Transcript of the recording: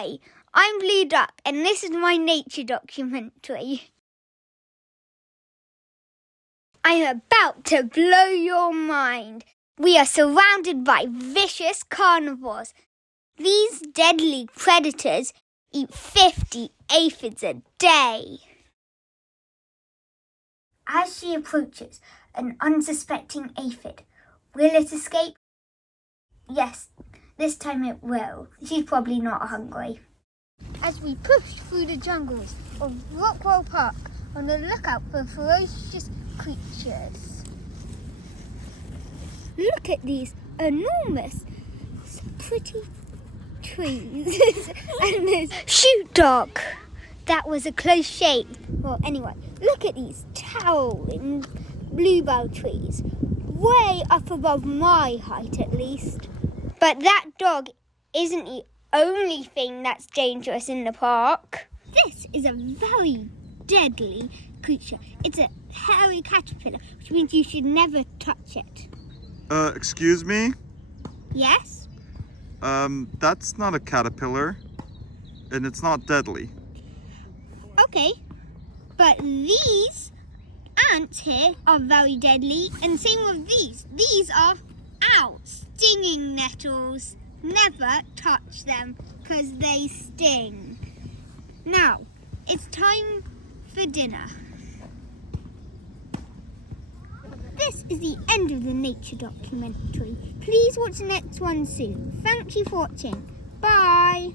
Hi, I'm Blue Duck, and this is my nature documentary. I'm about to blow your mind. We are surrounded by vicious carnivores. These deadly predators eat 50 aphids a day. As she approaches an unsuspecting aphid, will it escape? Yes, this time it will. She's probably not hungry. As we push through the jungles of Rockwell Park on the lookout for ferocious creatures. Look at these enormous, pretty trees. And there's... Shoot, dog! That was a close shave. Well, anyway, look at these towering bluebell trees. Way up above my height, at least. But that dog isn't the only thing that's dangerous in the park. This is a very deadly creature. It's a hairy caterpillar, which means you should never touch it. Excuse me? Yes? That's not a caterpillar, and it's not deadly. Okay, but these ants here are very deadly, and same with these. These are stinging nettles. Never touch them, because they sting. Now, it's time for dinner. This is the end of the nature documentary. Please watch the next one soon. Thank you for watching. Bye.